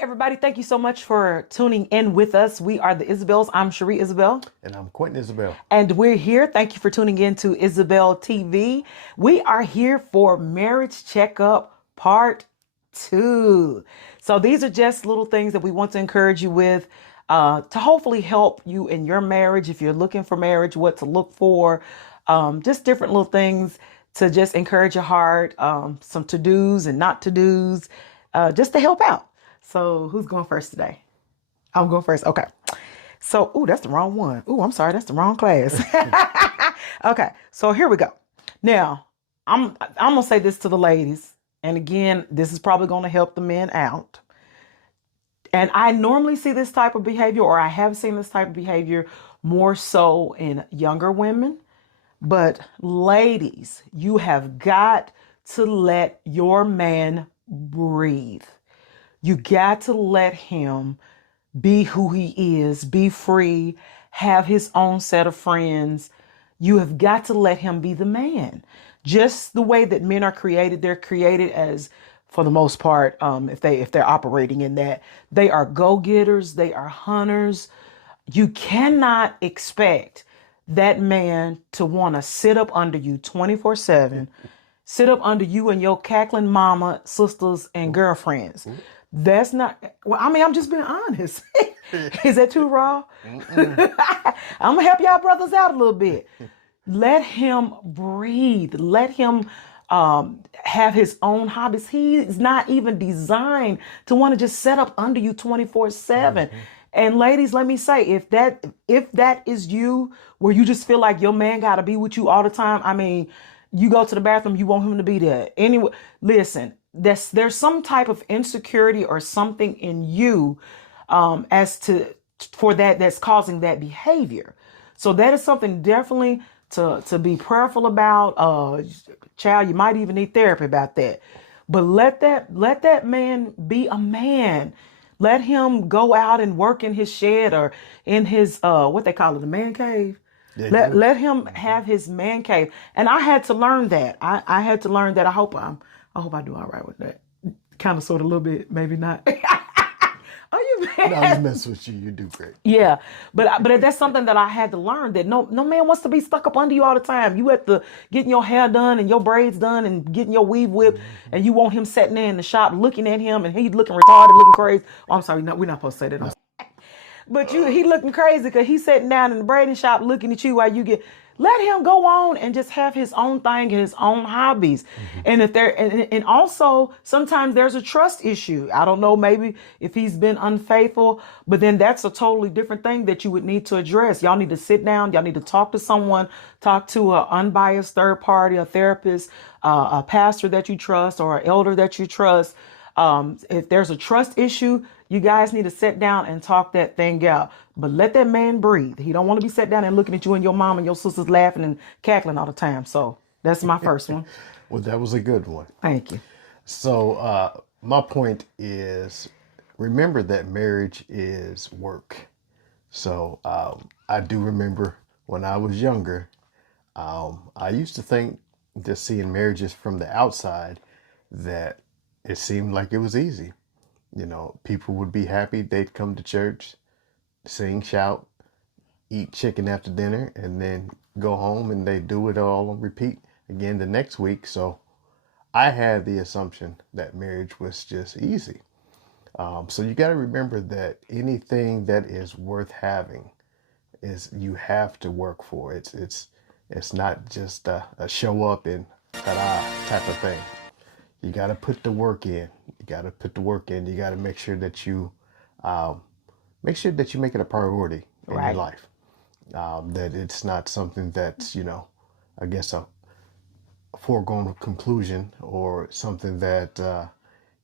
everybody. Thank you so much for tuning in with us. We are the Isabels. I'm Shree Isabel. And I'm Quentin Isabel. And we're here. Thank you for tuning in to Isabel TV. We are here for Marriage Checkup Part 2. So these are just little things that we want to encourage you with to hopefully help you in your marriage. If you're looking for marriage, what to look for, just different little things to just encourage your heart, some to-dos and not to-dos, just to help out. So who's going first today? I'm going first. Okay. So, that's the wrong one. I'm sorry. That's the wrong class. Okay. So here we go. Now, I'm going to say this to the ladies. And again, this is probably going to help the men out. And I normally see this type of behavior, or I have seen this type of behavior more so in younger women. But ladies, you have got to let your man breathe. You got to let him be who he is, be free, have his own set of friends. You have got to let him be the man. Just the way that men are created, they're created as, for the most part, if they're operating in that, they are go-getters, they are hunters. You cannot expect that man to want to sit up under you 24/7, sit up under you and your cackling mama, sisters, and girlfriends. That's not, well, I mean, I'm just being honest. Is that too raw? I'm going to help y'all brothers out a little bit. Let him breathe. Let him have his own hobbies. He's not even designed to want to just set up under you 24/7. And ladies, let me say, if that is you, where you just feel like your man got to be with you all the time, I mean, you go to the bathroom, you want him to be there. Anyway, listen, there's some type of insecurity or something in you for that's causing that behavior. So that is something definitely to be prayerful about. Child, you might even need therapy about that. But let that man be a man. Let him go out and work in his shed or in his what they call it, the man cave. Yeah, let him have his man cave. And I had to learn that. I had to learn that. I hope I do all right with that. Kind of, sort of, a little bit, maybe not. Are you mad? No, I was messing with you. You do great. Yeah, but that's something that I had to learn, that no man wants to be stuck up under you all the time. You have to getting your hair done and your braids done and getting your weave whipped, and you want him sitting there in the shop looking at him and he looking retarded, looking crazy. Oh, I'm sorry, no, we're not supposed to say that. No. But he looking crazy because he's sitting down in the braiding shop looking at you while you get. Let him go on and just have his own thing and his own hobbies. And if and also sometimes there's a trust issue. I don't know, maybe if he's been unfaithful, but then that's a totally different thing that you would need to address. Y'all need to sit down. Y'all need to talk to someone, talk to an unbiased third party, a therapist, a pastor that you trust, or an elder that you trust. If there's a trust issue, you guys need to sit down and talk that thing out. But let that man breathe. He don't want to be sat down and looking at you and your mom and your sisters laughing and cackling all the time. So that's my first one. Well, that was a good one. Thank you. So my point is, remember that marriage is work. So I do remember when I was younger, I used to think, just seeing marriages from the outside, that it seemed like it was easy. You know, people would be happy. They'd come to church, sing, shout, eat chicken after dinner, and then go home, and they do it all on repeat again the next week. So I had the assumption that marriage was just easy. So you got to remember that anything that is worth having is, you have to work for. It's not just a show up and ta-da type of thing. You got to put the work in. You got to put the work in. You got to make sure that you make it a priority in your life. That it's not something that's, I guess a foregone conclusion, or something that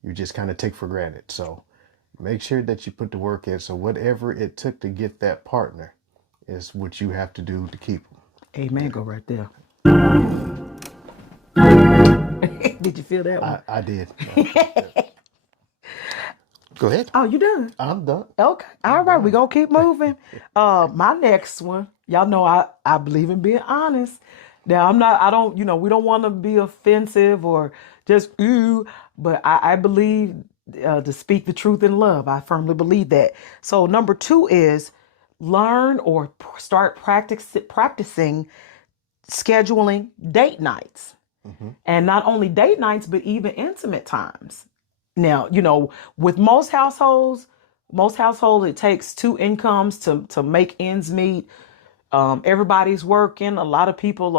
you just kind of take for granted. So make sure that you put the work in. So whatever it took to get that partner is what you have to do to keep them. Amen. Go right there. Did you feel that one? I did. Go ahead. Oh, you done? I'm done. Okay. All right. We're going to keep moving. My next one, y'all know I believe in being honest. Now, we don't want to be offensive or just, but I believe to speak the truth in love. I firmly believe that. So number 2 is learn or start practicing scheduling date nights. Mm-hmm. And not only date nights, but even intimate times. Now, with most households, it takes two incomes to make ends meet. Everybody's working. A lot of people,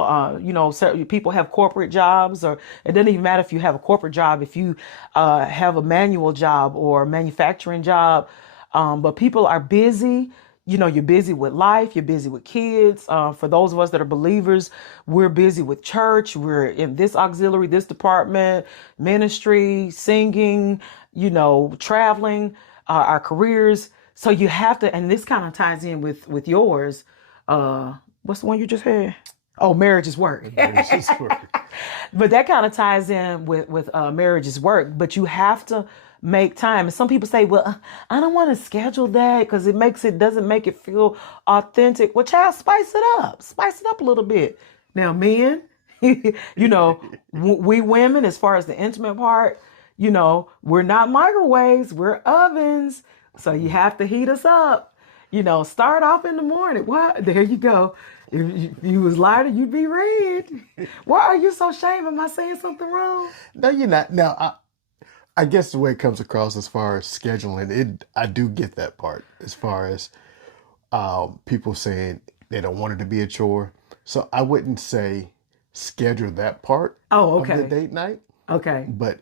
people have corporate jobs, or it doesn't even matter if you have a corporate job, if you have a manual job or a manufacturing job. But people are busy. You're busy with life. You're busy with kids. For those of us that are believers, we're busy with church. We're in this auxiliary, this department, ministry, singing, traveling, our careers. So you have to, and this kind of ties in with yours. What's the one you just had? Oh, marriage is work. Marriage is work. But that kind of ties in with marriage is work. But you have to make time. And some people say, well, I don't want to schedule that because it doesn't make it feel authentic. Well, child, spice it up. Spice it up a little bit. Now, men, we women, as far as the intimate part, we're not microwaves, we're ovens. So you have to heat us up. Start off in the morning. What? There you go. If you was lighter, you'd be red. Why are you so ashamed? Am I saying something wrong? No, you're not. Now, I guess the way it comes across as far as scheduling, I do get that part as far as people saying they don't want it to be a chore. So I wouldn't say schedule that part of the date night. Okay. But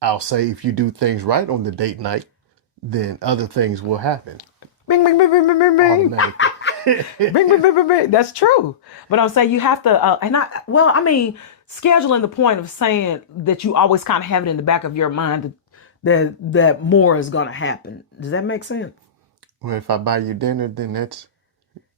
I'll say if you do things right on the date night, then other things will happen. Bing, bing, bing, bing, bing, bing, bing. Automatically. Bing, bing, bing, bing, bing. That's true. But I'm saying you have to, scheduling the point of saying that you always kind of have it in the back of your mind that more is going to happen. Does that make sense? Well, if I buy you dinner, then that's...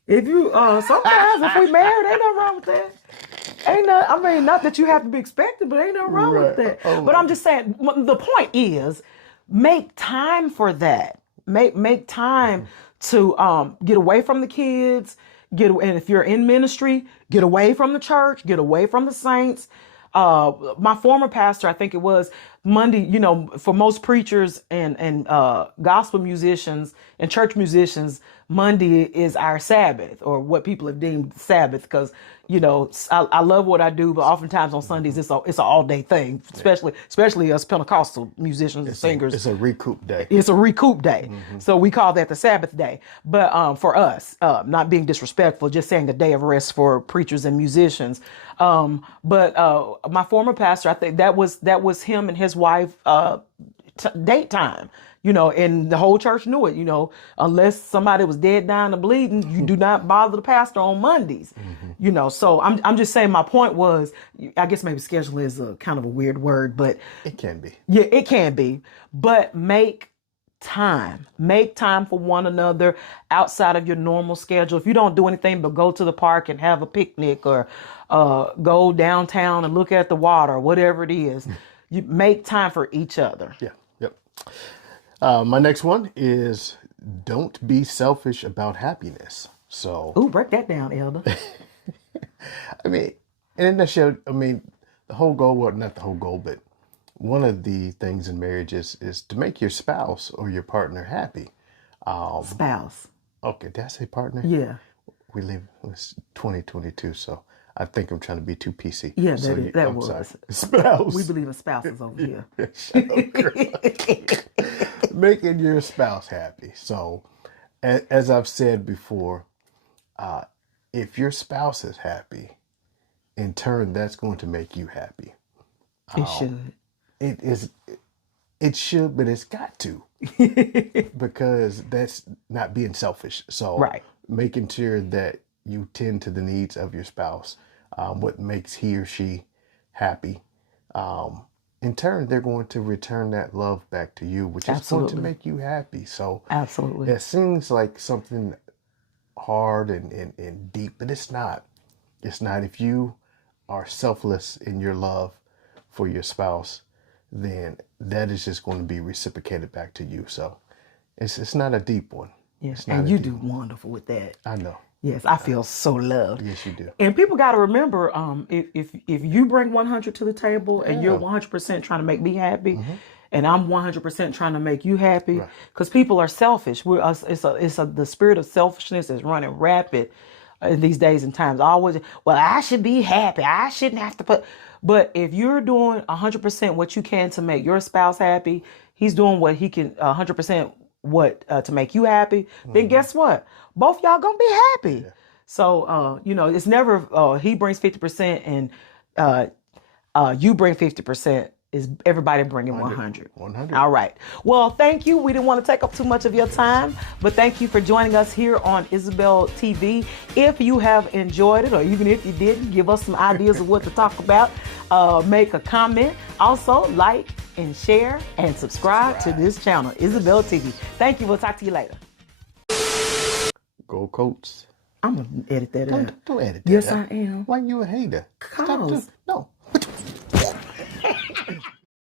If you, sometimes if we married, ain't nothing wrong with that. Not that you have to be expected, but ain't nothing wrong with that. Oh, but I'm just saying, the point is, make time for that. Make time to get away from the kids, and if you're in ministry, get away from the church, get away from the saints. My former pastor, I think it was Monday, for most preachers and gospel musicians and church musicians, Monday is our Sabbath, or what people have deemed Sabbath, because I love what I do, but oftentimes on Sundays it's an all day thing, especially us Pentecostal musicians and singers. It's a recoup day. It's a recoup day. Mm-hmm. So we call that the Sabbath day. But for us, not being disrespectful, just saying a day of rest for preachers and musicians. But my former pastor, I think that was him and his wife date time. And the whole church knew it, unless somebody was dead, dying, or bleeding, you do not bother the pastor on Mondays, So I'm just saying, my point was, I guess maybe scheduling is a kind of a weird word, but it can be. Yeah, it can be. But make time for one another outside of your normal schedule. If you don't do anything but go to the park and have a picnic, or go downtown and look at the water, or whatever it is, you make time for each other. Yeah. Yep. My next one is don't be selfish about happiness. So, break that down, Elder. in a nutshell, the whole goal, well, not the whole goal, but one of the things in marriage is to make your spouse or your partner happy. Spouse. Okay, did I say partner? Yeah. It's 2022, so I think I'm trying to be too PC. Yeah, so that was. Sorry. Spouse. We believe in spouses over here. Making your spouse happy. So, as I've said before, if your spouse is happy, in turn, that's going to make you happy. It should. It should, but it's got to. Because that's not being selfish. So, right. Making sure that you tend to the needs of your spouse, what makes he or she happy. In turn, they're going to return that love back to you, which is going to make you happy. So, absolutely, it seems like something hard and deep, but it's not. It's not. If you are selfless in your love for your spouse, then that is just going to be reciprocated back to you. So, it's not a deep one. Yes, and you do wonderful with that. I know. Yes, I feel so loved. Yes, you do. And people got to remember, if you bring 100 to the table and you're 100% trying to make me happy, and I'm 100% trying to make you happy, Right. because people are selfish. The spirit of selfishness is running rapid in these days and times. Always, well, I should be happy. I shouldn't have to put. But if you're doing 100% what you can to make your spouse happy, he's doing what he can 100% what to make you happy. Then guess what? Both y'all gonna be happy. So it's never he brings 50% and you bring 50%. Is everybody bringing 100? 100. All right. Well, thank you. We didn't want to take up too much of your time, but thank you for joining us here on Isabel TV. If you have enjoyed it, or even if you didn't, give us some ideas of what to talk about. Make a comment. Also, like and share and subscribe to this channel, Isabel TV. Thank you. We'll talk to you later. Go Colts. I'm going to edit that out. Don't edit that. Yes, I am. Why you a hater? Stop Cause